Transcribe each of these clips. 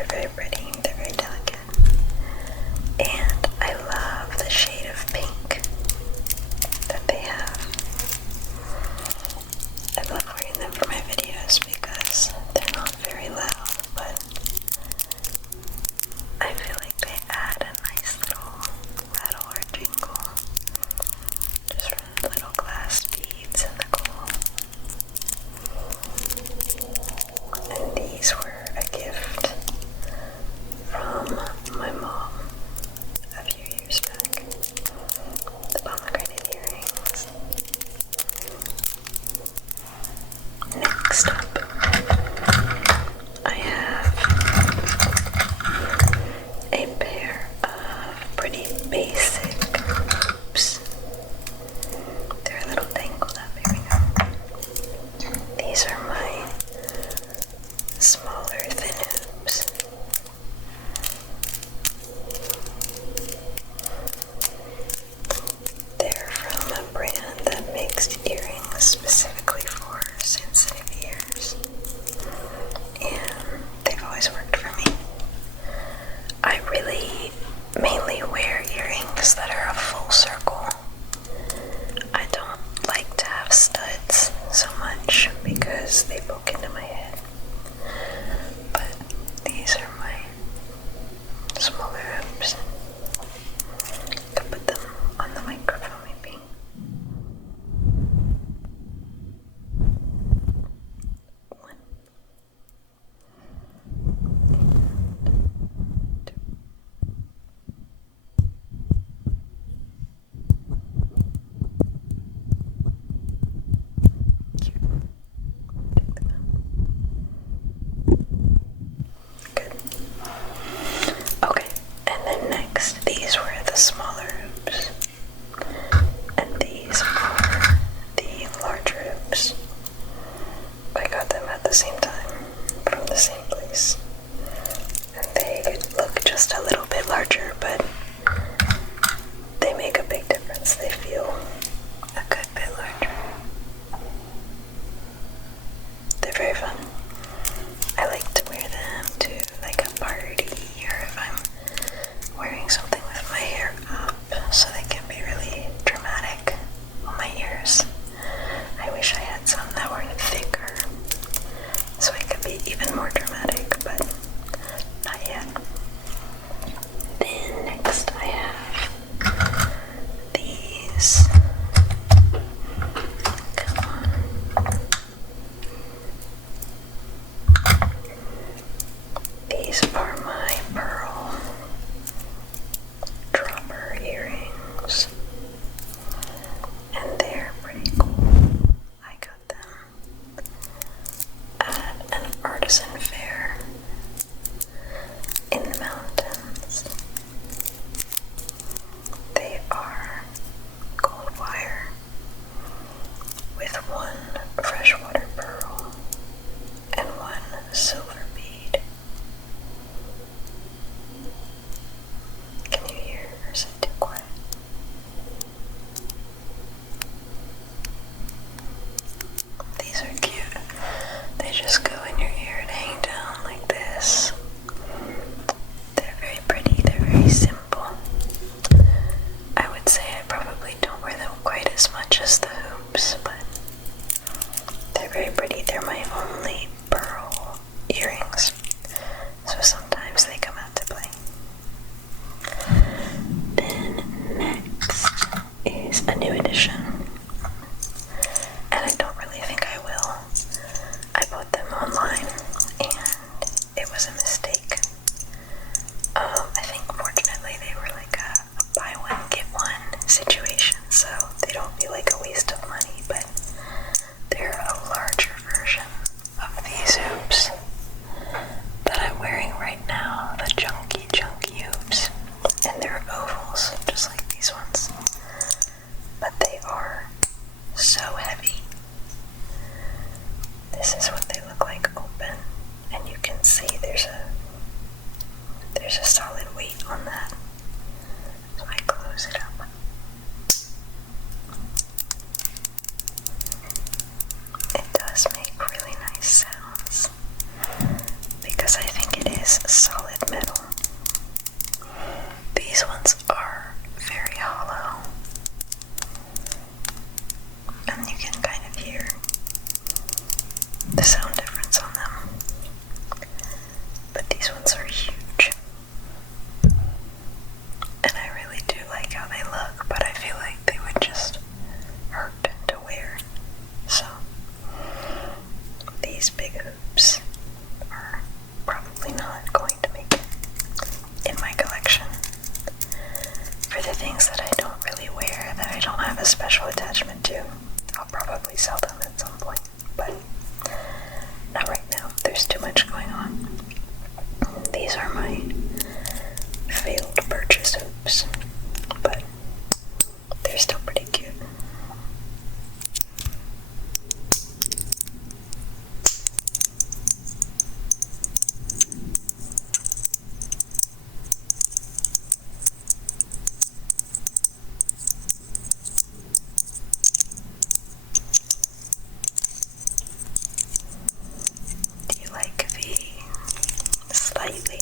They're very pretty, they're very delicate. And I love the shade of pink that they have. I love wearing them for my videos because they're not very loud, but I feel like they add a nice little rattle or jingle just from the little glass beads and the gold. And these were a gift from my mom a few years back. The pomegranate earrings. Next up, I have a pair of pretty basic hoops. They're a little tangled up. Here we go. These are my smaller thin hoops. They're from a brand that makes earrings specifically for sensitive ears, and they've always worked for me. I really mainly wear earrings that are a full circle. I don't like to have studs so much because they poke into my head. But these are my smaller hoops. I could put them on the microphone maybe. One. Good. Okay, and then next, these were the smaller hoops, and these are the larger hoops. I got them at the same time from the same place, and they look just a little bit larger, but they make a big difference. They feel a good bit larger. They're very fun. I like to wear them to like a party, or if I'm wearing something with my hair up, so they can be really dramatic on my ears. I wish I had some that were thicker, so I could be even more dramatic, but not yet. Then next I have these. Come on. These are my pearl dropper earrings, and they're pretty cool. I got them at an artisan fair in the mountains. They are gold wire with one freshwater pearl and one silver bead. solid metal. These ones are very hollow, and you can kind of hear the sound difference on them. But these ones are huge, and I really do like how they look, but I feel like they would just hurt to wear. So these big hoops are probably not going to make it in my collection. For the things that I don't really wear, that I don't have a special attachment to, I'll probably sell them at some point, but not right now. There's too much going on. These are my failed purchase hoops, but they're still pretty cute. Do you like the slightly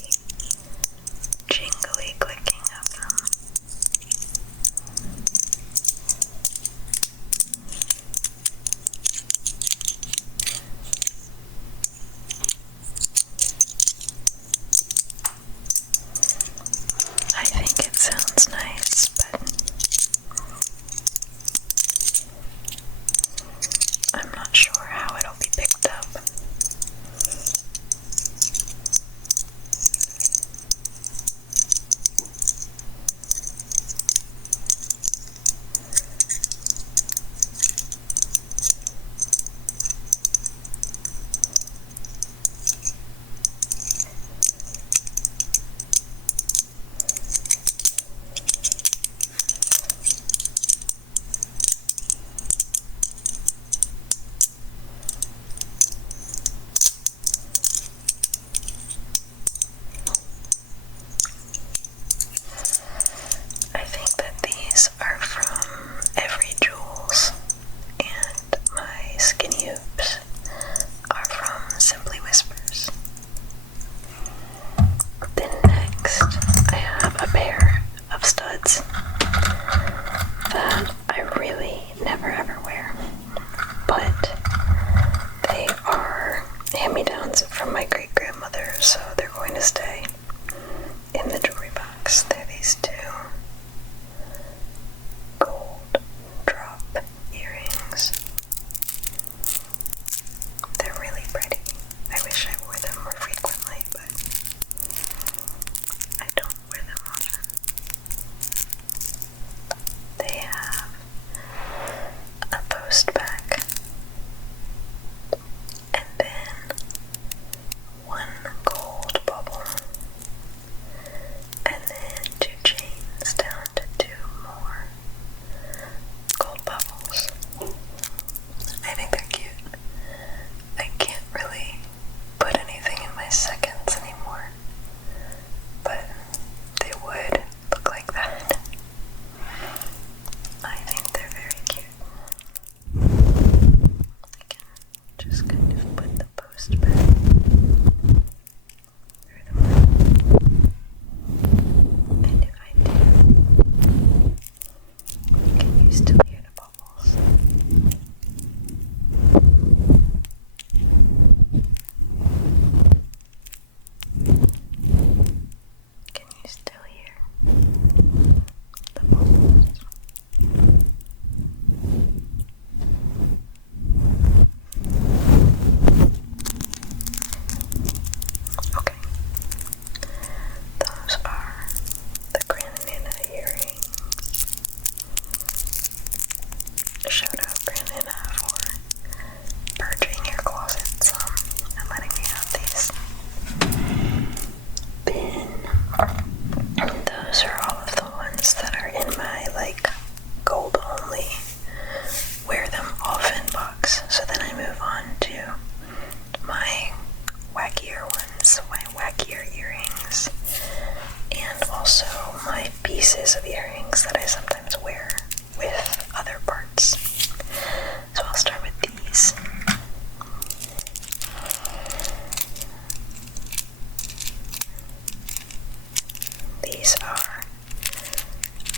these are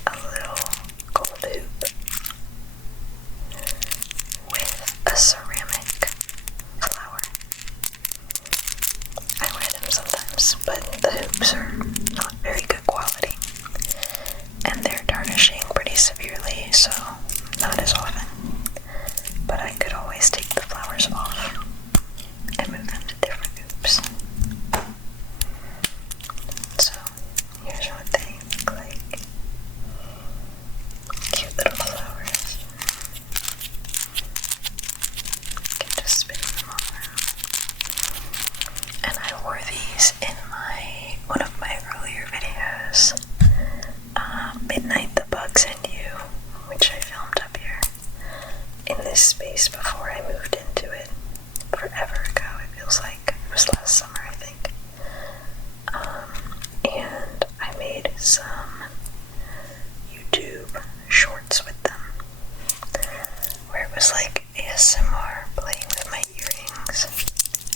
a little gold hoop with a ceramic flower. I wear them sometimes, but the hoops are not very good quality, and they're tarnishing pretty severely, so not as often. But I could always take the flowers off and move them to different hoops. So here's what they look like. Cute little flowers. You can just spin them all around. And I wore these in one of my earlier videos, Midnight the Bugs and You, which I filmed up here in this space before I moved into it forever ago. It feels like it was last summer, I think. And I made some YouTube shorts with them where it was like ASMR playing with my earrings,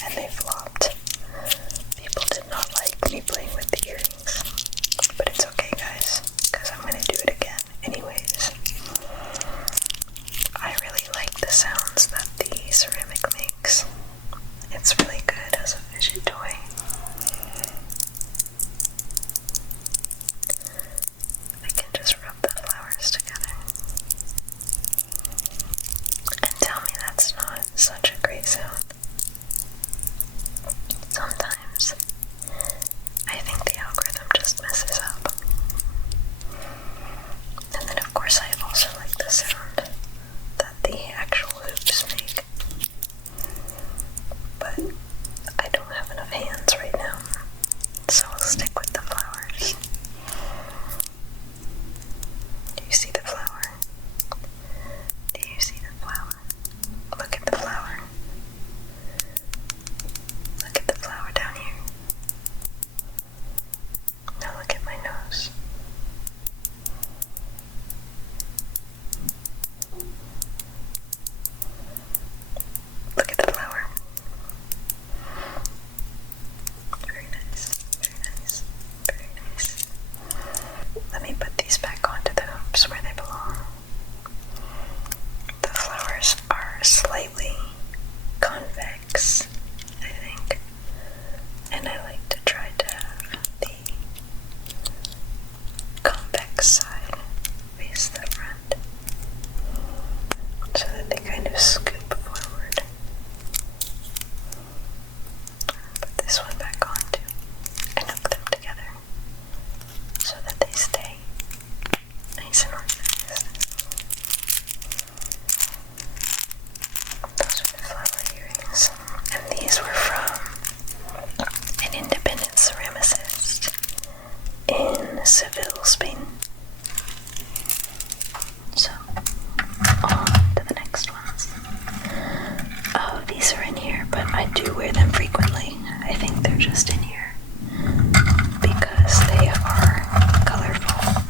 and they flopped. People did not like me playing with the earrings, but it's okay, guys, because I'm going to do it again anyways. I really like the sounds that the ceramic makes. It's really good as a fidget toy. I can just rub the flowers together. And tell me that's not such a great sound. Sometimes I think the algorithm just messes up. And then of course I also like the sound that the actual hoops make. But I don't have enough hands right now, so I'll stick with the flowers. Do you see the flower? Do you see the flower? Look at the flower. Look at the flower down here. Now look at my nose. Look at the flower. Very nice, very nice, very nice. Let me put these back onto the hoops where they belong. The flowers are slightly convex, I think, and I like to try to have the convex side face the front so that they kind of scoop forward. Put this one back on too and hook them together so that they stay nice and organized. Those are the flower earrings, and these were from an independent ceramicist in Seville, Spain. So, on to the next ones. Oh, these are in here, but I do wear them frequently. I think they're just in here because they are colorful.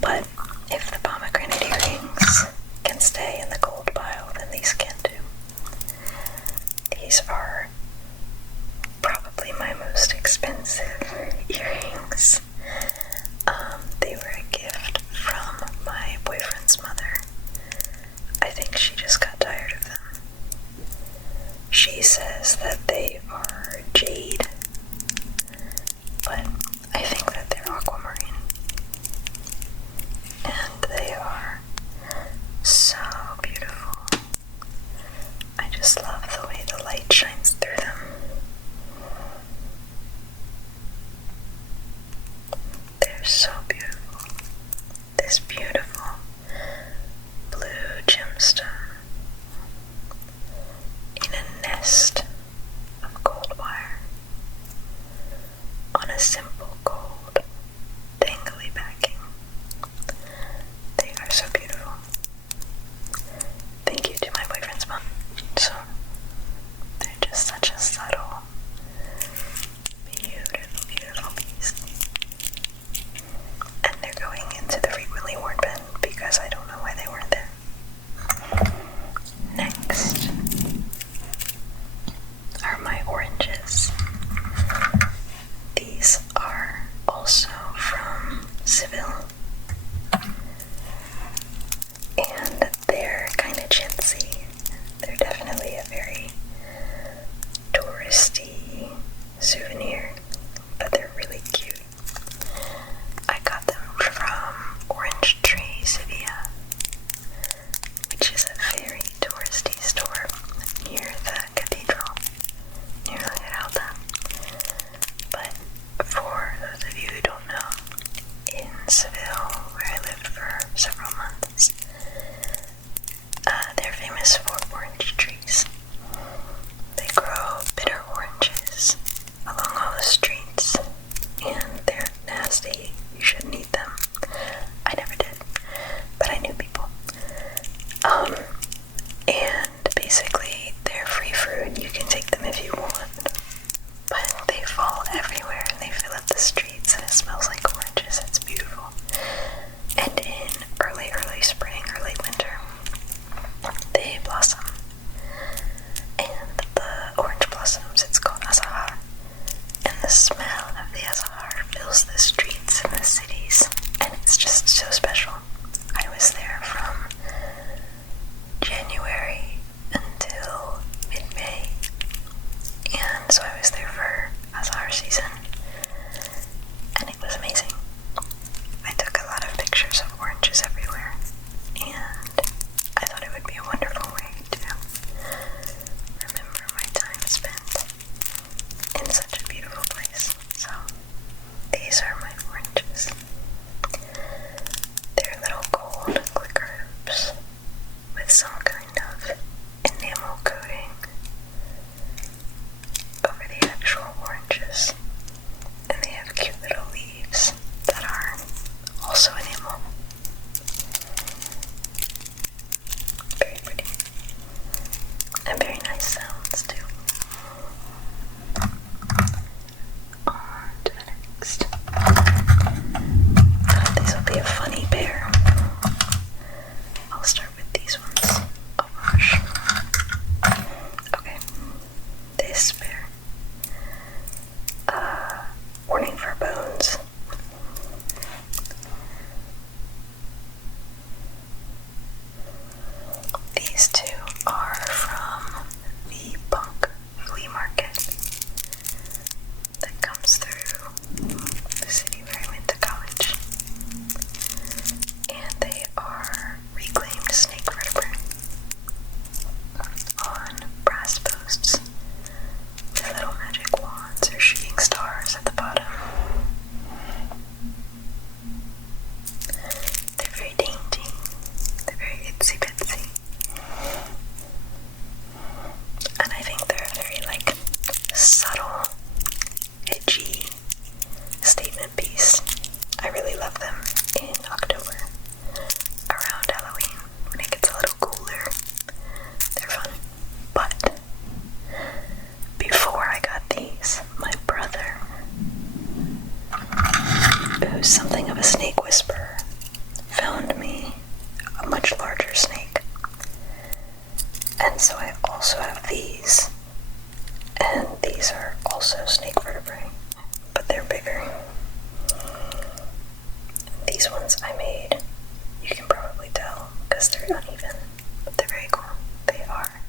But if the pomegranate earrings can stay in the gold pile, then these can too. These are probably my most expensive earrings. They were a gift from my boyfriend's mother. I think she just got tired of them. She says that they are jade, but I think that they're aquamarine. And they are so beautiful. I just love the way the light shines through them. They're so beautiful. This beautiful blue gemstone in a nest of gold wire on a simple gold dangly backing. They are so beautiful. Thank you to my boyfriend's mom. So they're just such a subtle, beautiful, beautiful piece. And they're going into the frequently worn bin because I don't know why they weren't there. Next are my oranges. These are statement piece. I really love them in October, around Halloween, when it gets a little cooler. They're fun. But before I got these, my brother, who's something of a snake whisperer, found me a much larger snake. And so I also have these. And these are also snake vertebrae, but they're bigger. These ones I made, you can probably tell because they're uneven, but they're very cool. They are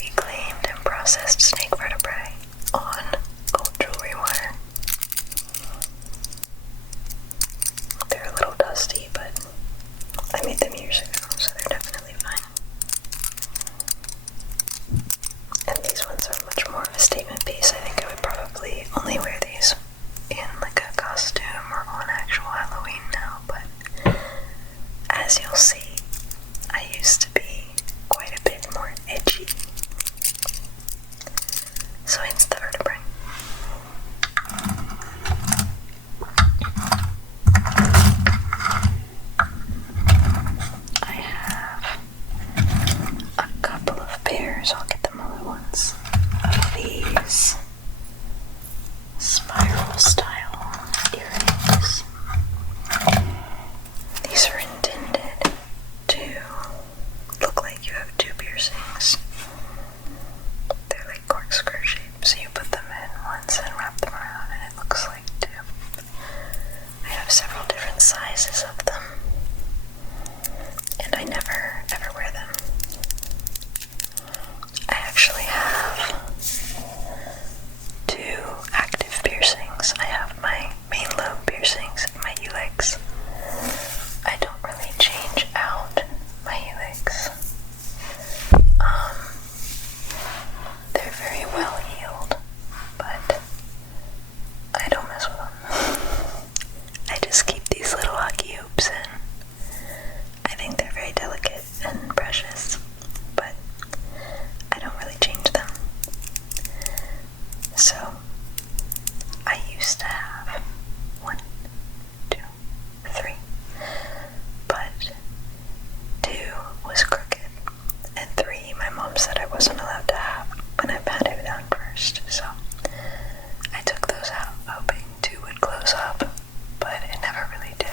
reclaimed and processed snake vertebrae on gold jewelry wire. They're a little dusty, but I made them years ago, so they're definitely fine. And these ones are much more of a statement piece. I think I would probably only wear these in like a costume or on actual Halloween now, but as you'll see, I used to be quite a bit more edgy. So it's the vertebrae. I have a couple of pairs, I'll get them all at once, of these spiral style earrings. These are intended to look like you have two piercings. They're like corkscrew shaped, so you put them in once and wrap them around and it looks like two. I have several different sizes of them, and I never ever wear them. I actually have two active piercings. I have my main lobe piercings and my helix. I don't really change out my helix. They're very well healed, but I don't mess with them. I just keep these little hockey hoops in. I think they're very delicate and precious, but I don't really change them. So, I used to have 1, 2, 3, but 2 was crooked, and 3 my mom said I wasn't allowed to have when I patted it down first, so I took those out hoping 2 would close up, but it never really did.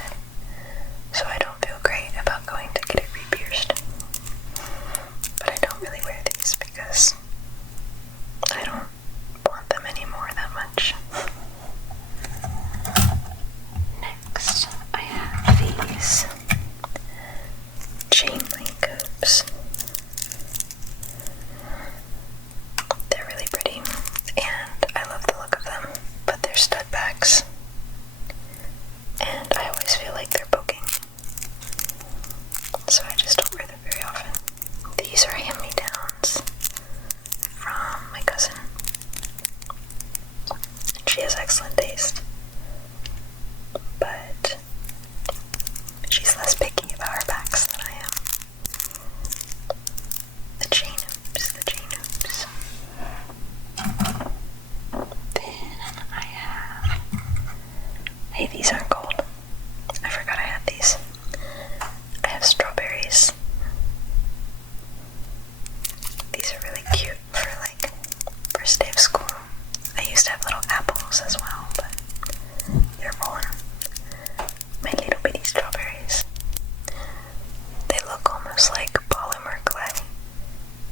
So I don't feel great about going to get it re-pierced. But I don't really wear these because I don't want them anymore that much. Next, I have these chain link hoops. They're really pretty, and I love the look of them, but they're stud backs, and I always feel like they're poking, so I just don't wear them very often. These are hand-me-downs from my cousin. She has excellent taste, but she's less picky about her backs than I am. The chain hoops, the chain hoops. Then I have, hey, these aren't gold. I forgot I had these. I have strawberries. These are really cute for like first day of school. I used to have little apples as well, but they're rolling. My little bitty strawberries. They look almost like polymer clay,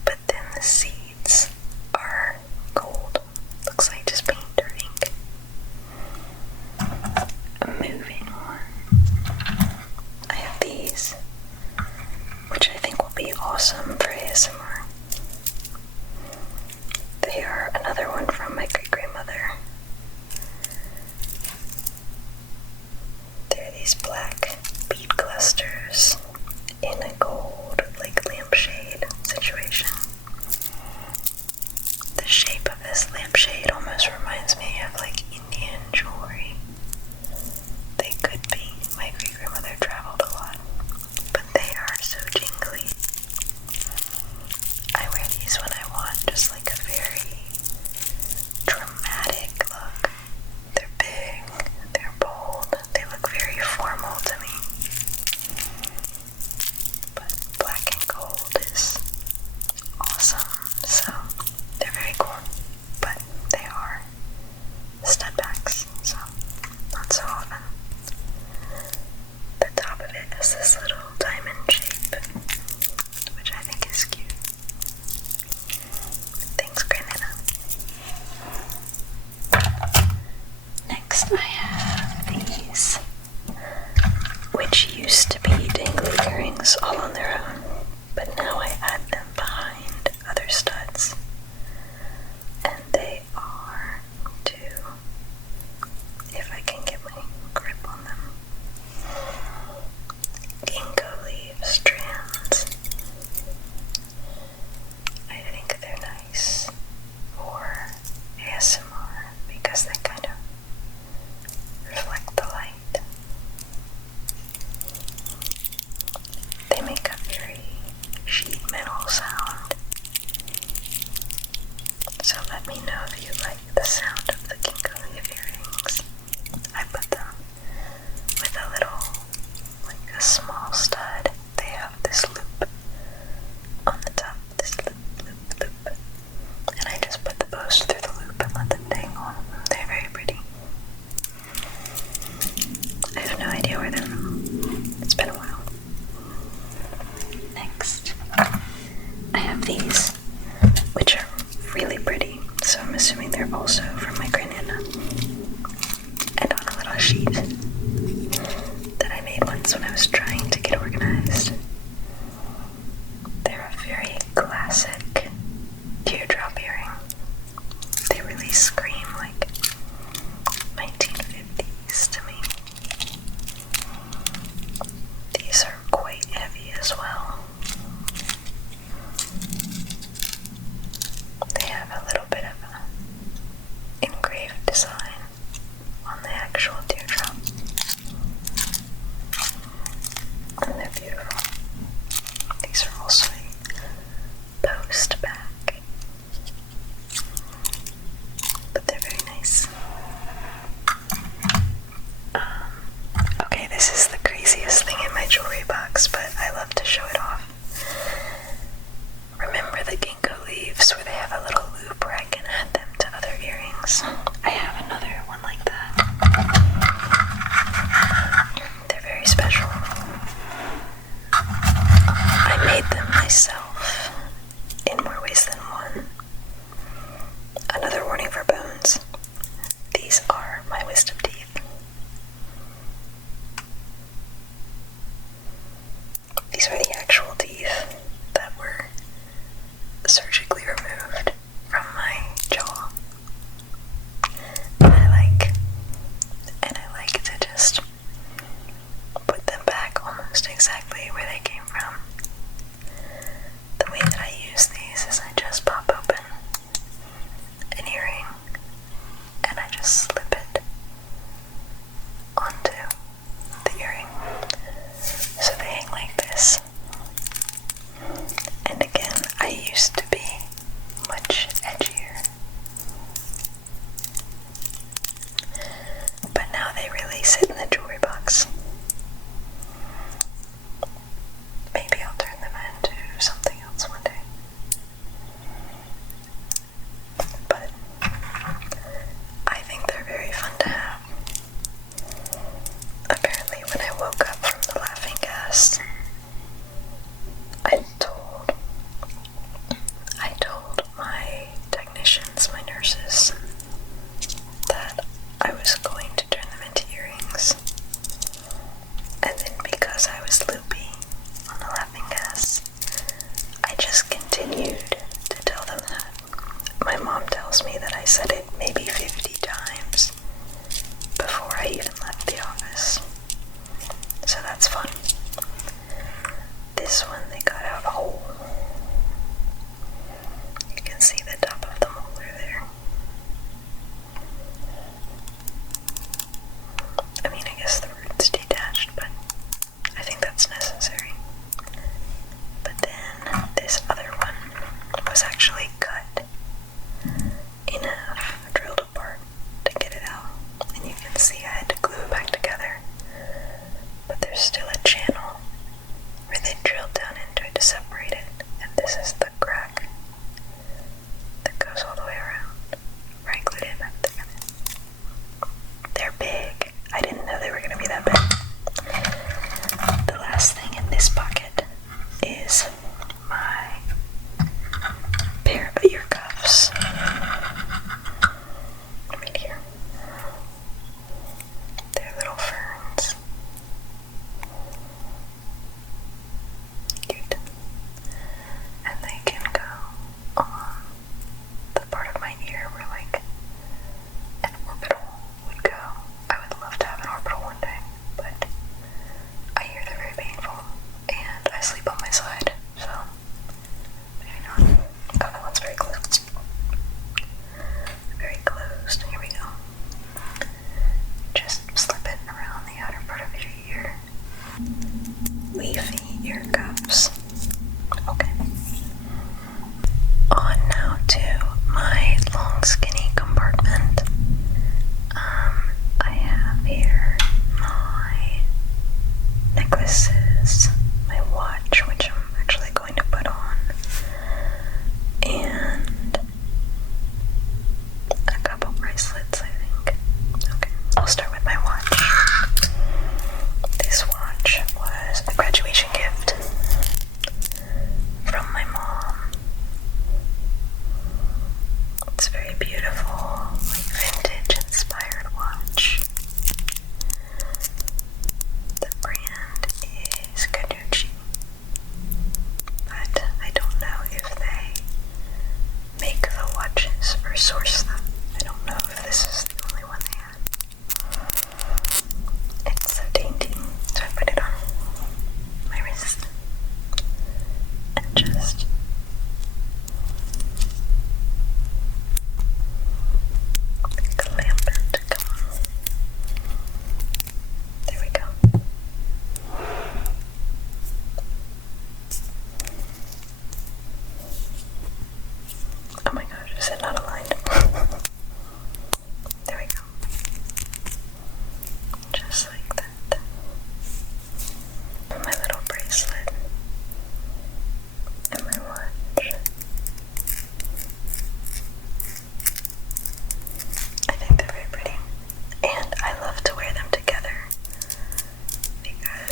but then the seeds are gold. Looks like just paint or ink. A movie Next, I have these, which used to be dangly earrings all on their own, but now I add them behind other studs. And they are two, if I can get my grip on them, ginkgo leaf strands. I think they're nice for ASMR because they kind of reflect the light. They make a very sheet metal sound. So let me know if you like the sound of the ginkgo leaf earrings. I put them with a little, like a small stud. They have this loop on the top, this loop. And I just put the bows through the loop and let them dangle. They're very pretty. I have no idea where they're from. It's been a while. Next, I have these, which are really pretty, so I'm assuming they're also from my grandnana. And on a little sheet that I made once when I was trying to get organized. They're a very classic teardrop earring. They really scream like 1950s to me. These are quite heavy as well. They have a little bit of an engraved design on the actual teardrop. And they're beautiful. These are also a post back, but they're very nice. Okay, this is the craziest thing in my jewelry box, but I love to show it off. Remember the ginkgo leaves where they have a little loop where I can add them to other earrings? I have another one like that. They're very special. I made them myself in more ways than one. Another warning for bones. These are my wisdom teeth. These are the actual teeth that were surgically removed from my jaw. And I like to just put them back almost exactly where they came from. The way that I use these is I just pop open an earring and I just slip it onto the earring. So they hang like this. And again, I used to be much edgier. But now they really sit in the jewelry box. Maybe I'll turn them into something else one day. But I think they're very fun to have. Apparently when I woke up from the laughing gas, I told my technicians, my nurses, that I was going to turn them into earrings.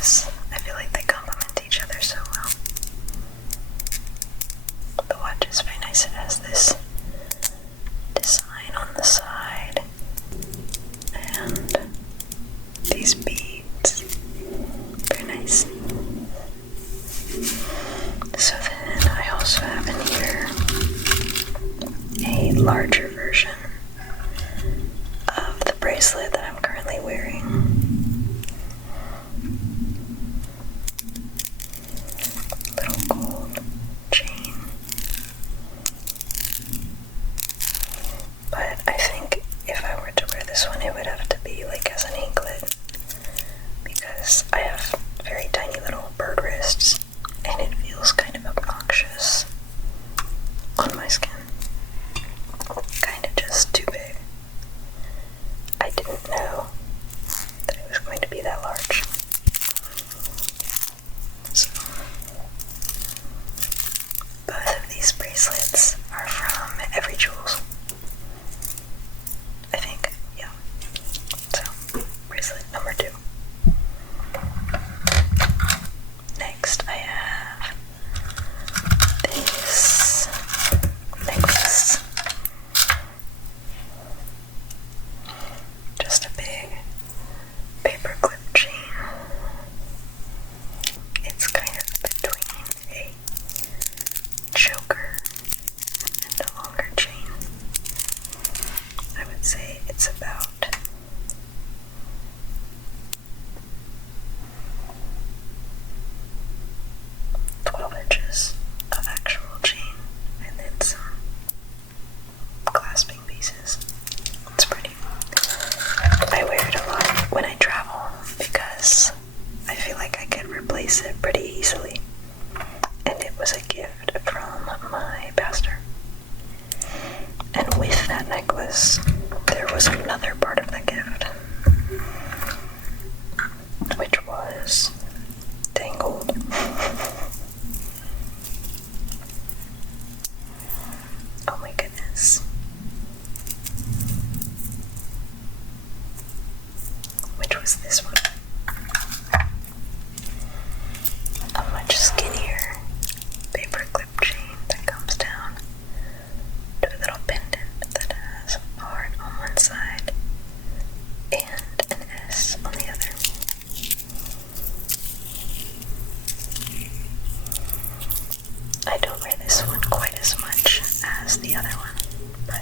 bracelets. I feel like they complement each other so well. The watch is very nice. It has this design on the side and these beads. Very nice. So then I also have in here a larger version of the bracelet that I'm currently wearing. Little gold chain. But I think if I were to wear this one, it would have to be like as an anklet, because I have very tiny little bird wrists and it feels kind of obnoxious on my skin. Kind of just too big. I didn't know that it was going to be that large. So, both of these bracelets are from Every Jewels. I think, yeah. So, bracelet number 2. Next, I have this necklace. Just a big paperclip chain. It's kind of between a choker and a longer chain. I would say it's about 12 inches of actual chain and then some clasping pieces. It's pretty. I wear it a lot when I travel because I feel like I can replace it pretty easily. And it was a gift from my pastor. And with that necklace, there was another part of the gift, which was tangled. Oh my goodness. Which was this one. A much skinnier paperclip chain that comes down to a little pendant that has a heart on one side and an S on the other. I don't wear this one quite as much as the other one, but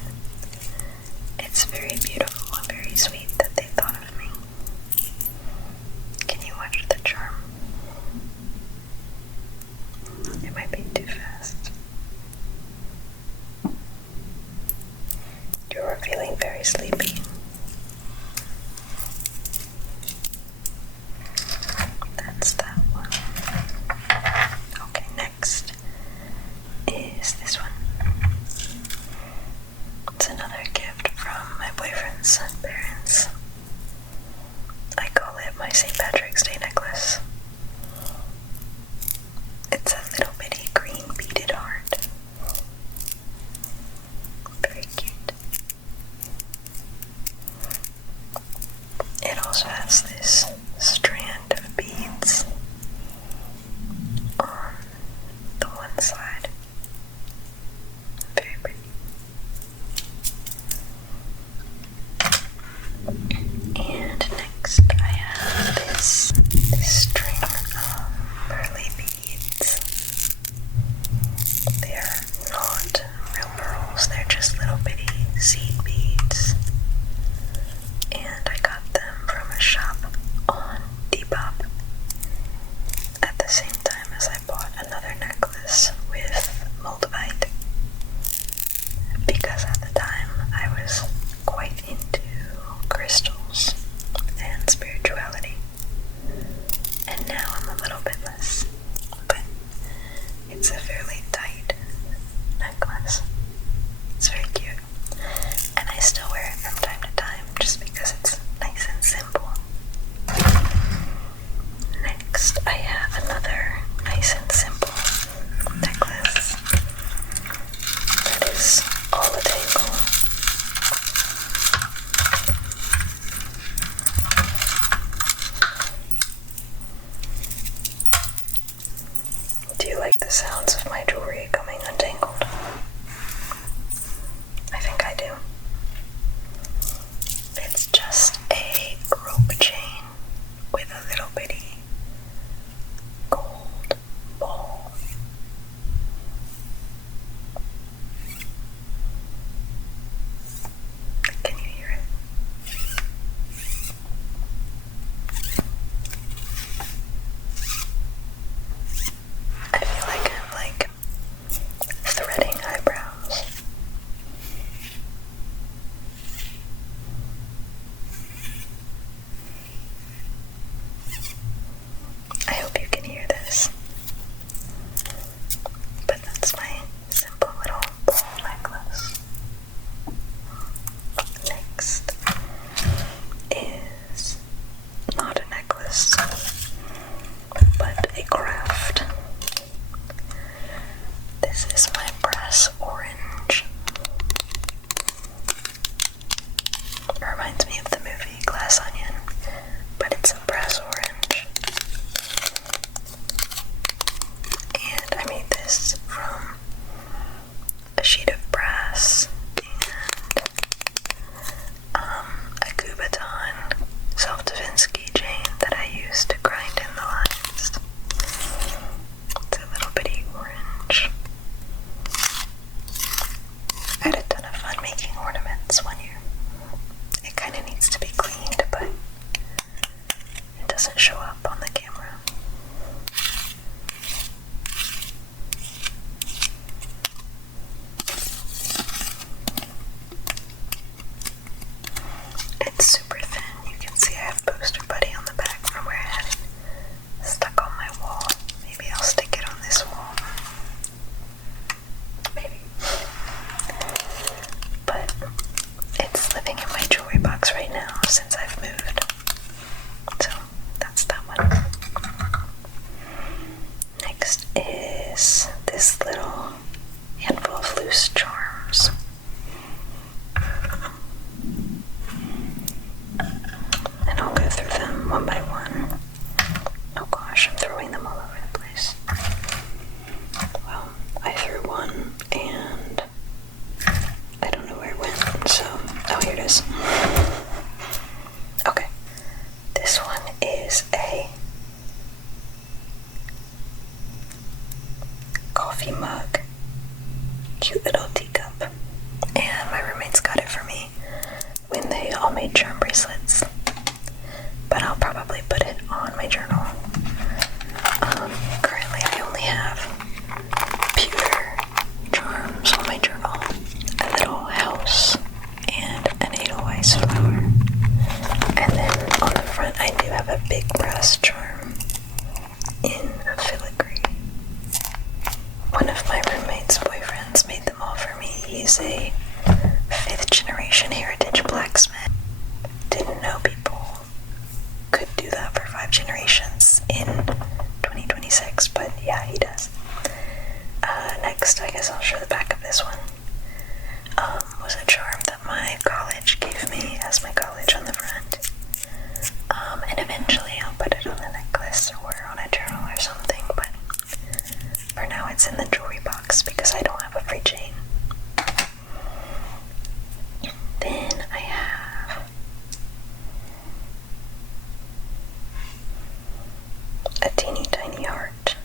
it's very beautiful and very sweet that they thought of me. Can you watch the charm? It might be too fast. You're feeling very sleepy. That's that one. Okay, next is this one. It's another gift from my boyfriend's parents. I call it my St. Patrick's Day necklace. It's a little bitty green beaded heart. Very cute. It also has this strand of beads on the one side. Very pretty. And next I have this string of pearly beads. They are not real pearls, they're just little bitty seed beads. And I got them from a shop on Depop at the same time as I bought another necklace with moldavite, because at the time I was quite into crystals and spirit one by one. Oh gosh, I'm throwing them all over the place. Well, I threw one and I don't know where it went, so, oh, here it is. Okay, this one is a coffee mug, cute little teacup, and my roommates got it for me when they all made charm bracelets, but I'll probably put it on my journal. Currently I only have pewter charms on my journal, a little house, and an edelweiss flower, and then on the front I do have a big brass charm in filigree. One of my roommate's boyfriends made them all for me. He's a 5th generation heritage blacksmith. Didn't know people could do that for 5 generations in 2026, but yeah, he does. Next, I guess I'll show the back of this one. Was a charm that my college gave me as my college on the front. And eventually I'll put it on a necklace or on a journal or something, but for now it's in the jewelry box because I don't have a free chain. Then I have a teeny tiny heart,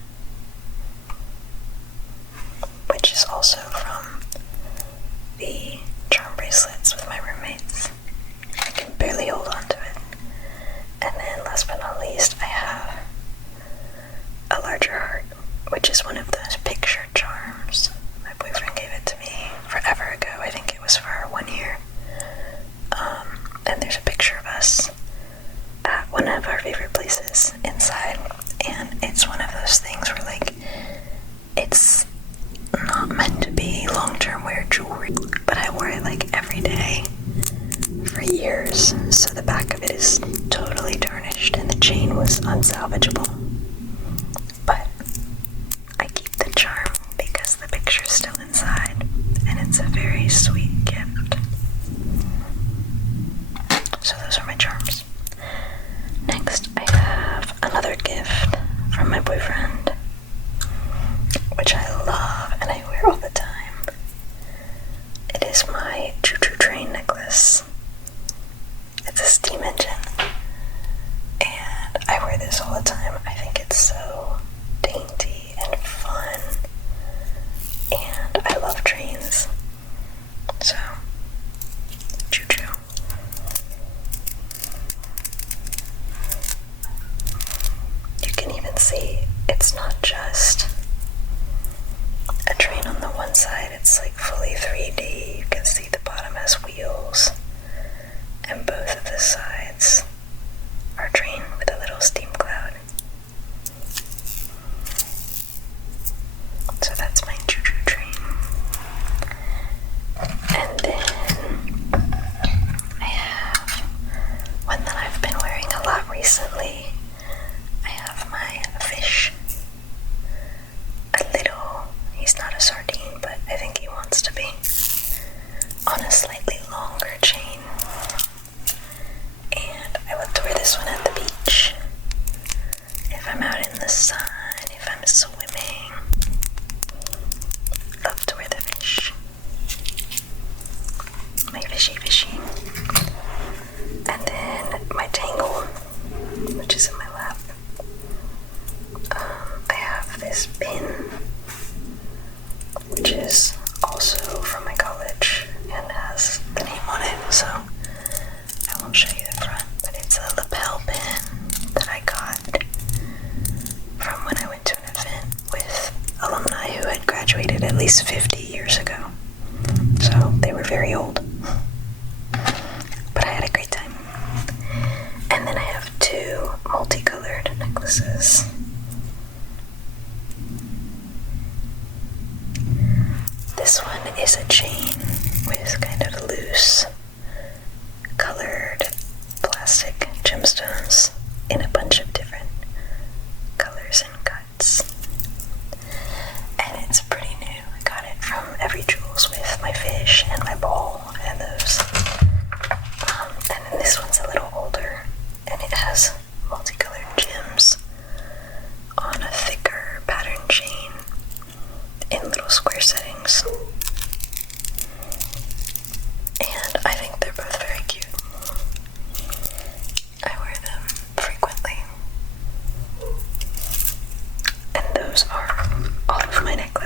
which is also from the charm bracelets with my roommates. I can barely hold on to it. And then last but not least, I have a larger heart, which is one of those picture charms. My boyfriend gave it to me forever ago. I think it was for 1 year. And there's a picture of us at one of our favorite places inside. And it's one of those things where, like, it's not meant to be long-term wear jewelry, but I wore it like every day for years, so the back of it is totally tarnished and the chain was unsalvageable. But I keep the charm because the picture's still inside, and it's a very sweet gift. So those are my charms. Next, I have another gift from my boyfriend, which I love and I wear all the time. It is my choo-choo train necklace. It's a steam engine, and I wear this all the time. I think it's so dainty and fun, and I love trains. So, choo-choo. You can even see it's not just a train on the one side, it's like fully 3D. You can see the bottom has wheels, and both of the sides are a train with a little steam cloud. So that's my choo-choo train. And then I have one that I've been wearing a lot recently. I have my fish. He's not a sardine, but I think he wants to be, on a slightly longer chain. And I love to wear this one at the beach, if I'm out in the sun, if I'm swimming. Love to wear the fish. My fishy. And then my tangle, which is in my lap. I have this pin, which is also from my college and has the name on it, so I won't show you the front, but it's a lapel pin that I got from when I went to an event with alumni who had graduated at least 50 years ago. So they were very old, but I had a great time. And then I have 2 multicolored necklaces. This one is a chain with kind of loose colored plastic gemstones in a bunch of different colors and cuts. And it's pretty new. I got it from Every Jewels with my fish and my ball and those. And then this one's a little older, and it has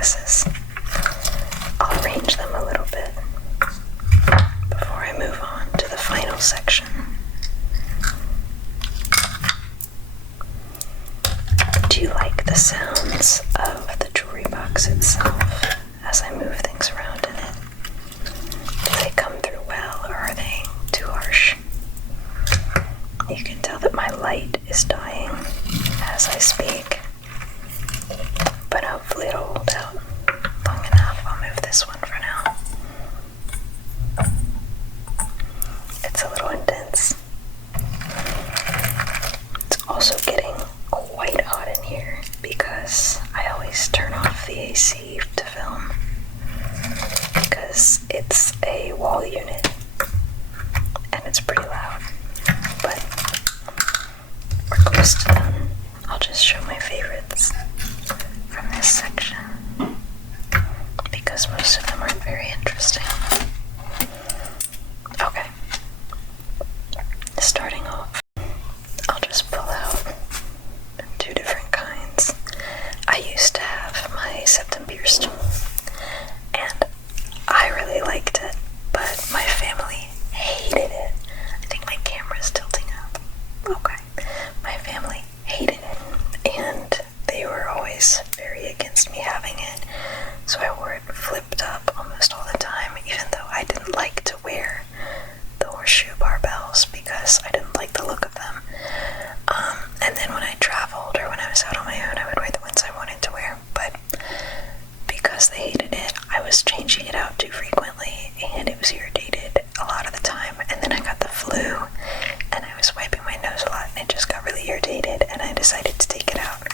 necklaces. I'll arrange them a little bit before I move on to the final section. Do you like the sounds of the jewelry box itself as I move things around in it? Do they come through well, or are they too harsh? You can tell that my light is dying as I speak, but hopefully it'll hold out long enough. I'll move this one for now. It's a little intense. It's also getting quite hot in here because I always turn off the AC to film because it's a wall unit and it's pretty loud. But we're close to done. I'll just show my favorites from this section because most of them aren't very interesting. Okay. Starting off, I'll just pull out two different kinds. I used to have my septum pierced, and I really liked it, but my family hated it. I think my camera's tilting up. Okay. My family hated it, and they were always very against me having it, so I wore it flipped up almost all the time, even though I didn't like to wear the horseshoe barbells because I didn't like the look of them. And then when I traveled or when I was out on my own, I would wear the ones I wanted to wear, but because they hated it, I was changing it out too frequently, and it was irritated a lot of the time. And then I got the flu, and I was wiping my nose a lot, and it just got really irritated, and I decided to take it out.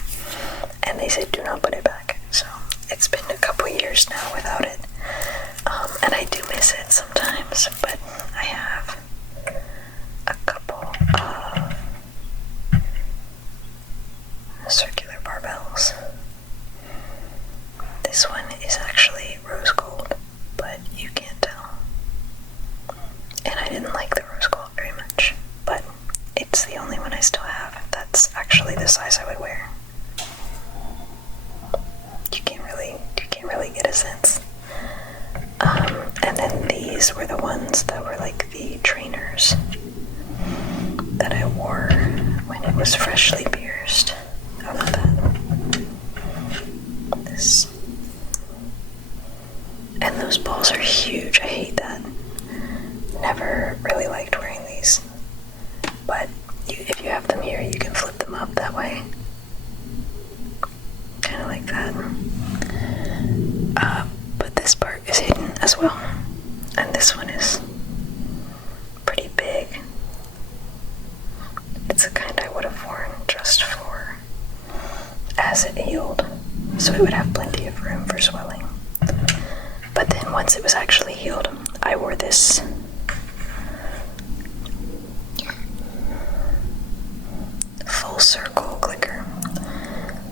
And they said, do not put it back. So it's been a couple years now without it. And I do miss it sometimes, but I have a couple of circular barbells. This one is actually rose gold, but you can't tell. And I didn't like the rose gold very much, but it's the only one I still have. That's actually the size I would wear. You can't really get a sense. And then these were the ones that were like the trainers that I wore when it was freshly pierced. How about that? This. And those balls are huge. I hate that. Never really liked wearing these. But if you have them here, you can flip them up that way. Kind of like that. But this part is hidden as well. And this one is pretty big. It's the kind I would have worn just for as it healed, so it would have plenty of room for swelling. But then once it was actually healed, I wore this full circle clicker,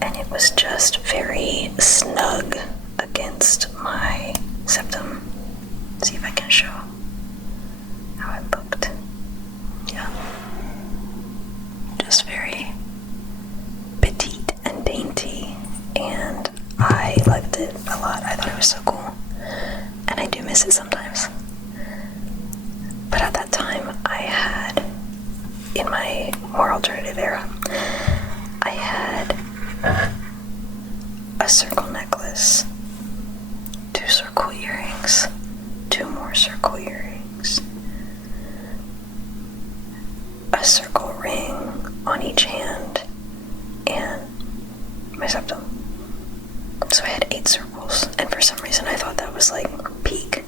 and it was just very snug against my septum. See if I can show how it looked. Yeah. Just very petite and dainty, and I liked it a lot. I thought it was so cool, and I do miss it sometimes. But at that time, I had, in my more alternative era, I had a circle necklace, 2 circle earrings, 2 more circle earrings, a circle ring on each hand, and my septum. So I had 8 circles, and for some reason I thought that was like peak.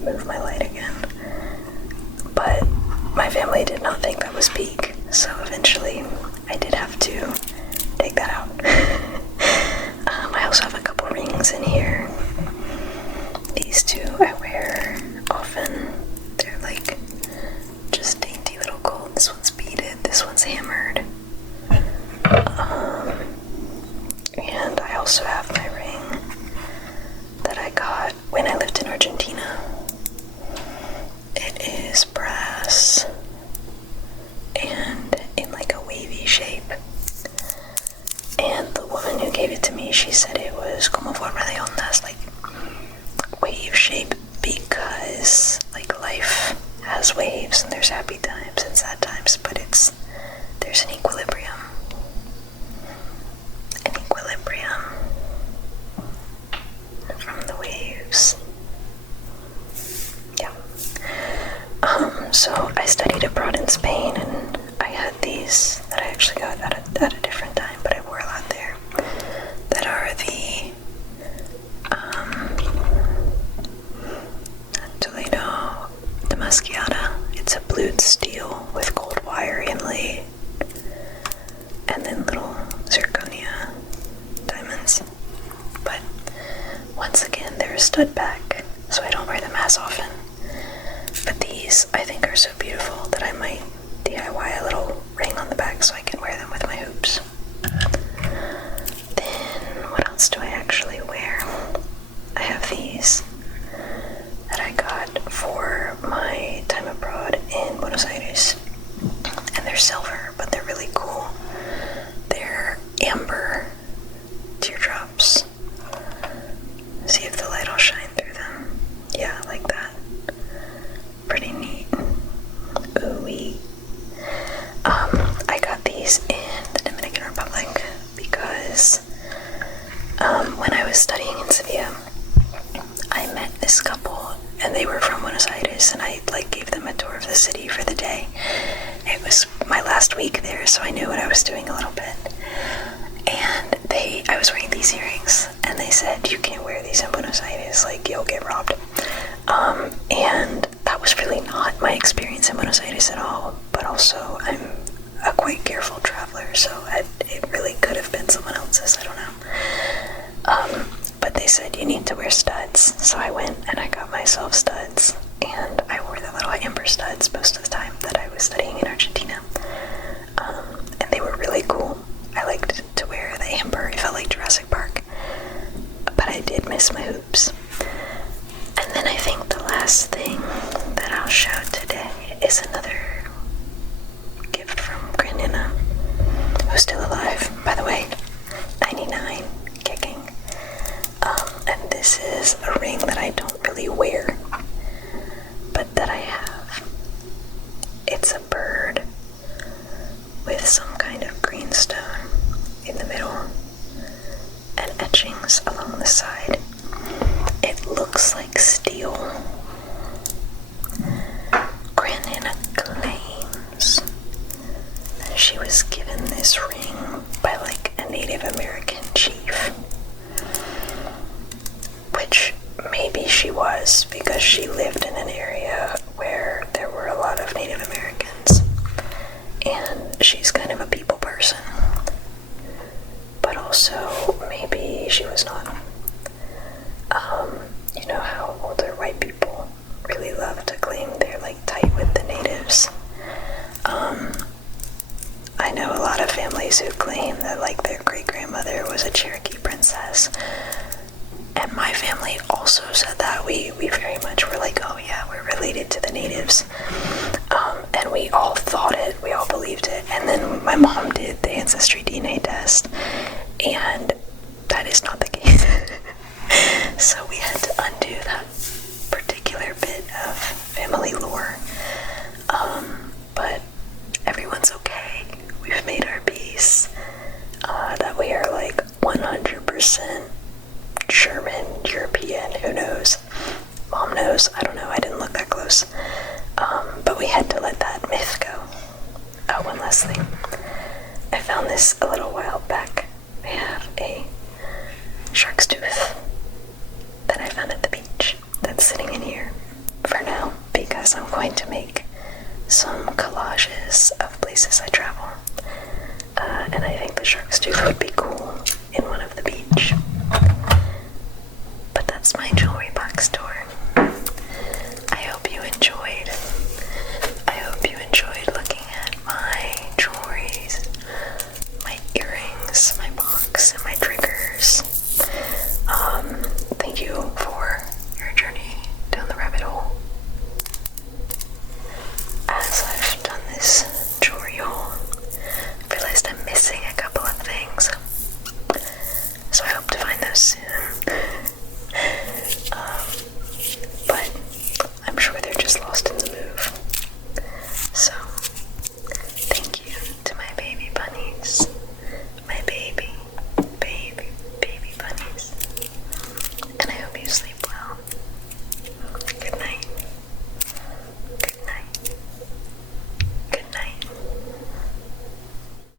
Move my light again. But my family did not think that was peak, so eventually I did have to take that out. I also have a couple rings in here. These 2 I wear often. They're like just dainty little gold. This one's beaded, this one's hammered. And I also have my ring that I got when I lived in Argentina. It is brass and in like a wavy shape. And the woman who gave it to me me, she said it was como forma de ondas, like wave shape, because like life has waves and there's happy times and sad times, but there's an equilibrium. From the waves. Yeah. So I studied abroad in Spain, and I had these that I actually got at a different time, but I wore a lot there, that are the Toledo Damasciata. It's a blued steel with gold wire inlay, and then little zirconia diamonds. But once again, they're a stud back, so I don't wear them as often. But these, I think, are so beautiful that I might DIY a little ring on the back so I can wear them with my hoops. Then, what else do I actually wear? I have these that I got for my time abroad in Buenos Aires. And they're silver, but they're really cool. They're amber teardrops. See if the light will shine through them. Yeah, like that. Pretty neat. Ooh-wee. I got these in the Dominican Republic because when I was studying in Sevilla, I met this couple, and they were from Buenos Aires, and I gave them a tour of the city for the day. It was my last week there, so I knew what I was doing a little bit. And I was wearing these earrings, and they said, you can't wear these in Buenos Aires, you'll get robbed. And that was really not my experience in Buenos Aires at all, but also I'm a quite careful traveler, so it really could have been someone else's, I don't know. But they said, you need to wear studs, so I went and I got myself studs, and I wore the little amber studs most of the time that I was studying in Argentina. And they were really cool. I liked to wear the amber. It felt like Jurassic Park. But I did miss my hoops. And then I think the last thing that I'll show today is another gift from Grandina, who's still alive, by the way, 99, kicking. And this is a ring that I don't really wear, but that I have. It's a bird with some kind of green stone in the middle and etchings along the side. It looks like steel. Grandina claims that she was given this ring by a Native American chief, which maybe she was, because she lived in an area where there were a lot of Native Americans, and she's kind of a people person, but also maybe she was not. You know how older white people really love to claim they're tight with the natives. I know a lot of families who claim that their great-grandmother was a Cherokee princess, and my family also said that. We very much were oh yeah, we're related to the natives. And we all thought it, we all believed it, and then my mom did the Ancestry DNA test, and that is not the case. So we had to undo that particular bit of family lore. But everyone's okay. We've made our peace. That we are 100% German, European, who knows? Mom knows, I don't know, I didn't look that close. But we had to let that myth go. Oh, one last thing. I found this a little while back. I have a shark's tooth that I found at the beach that's sitting in here for now, because I'm going to make some collages of places I travel. And I think the shark's tooth would be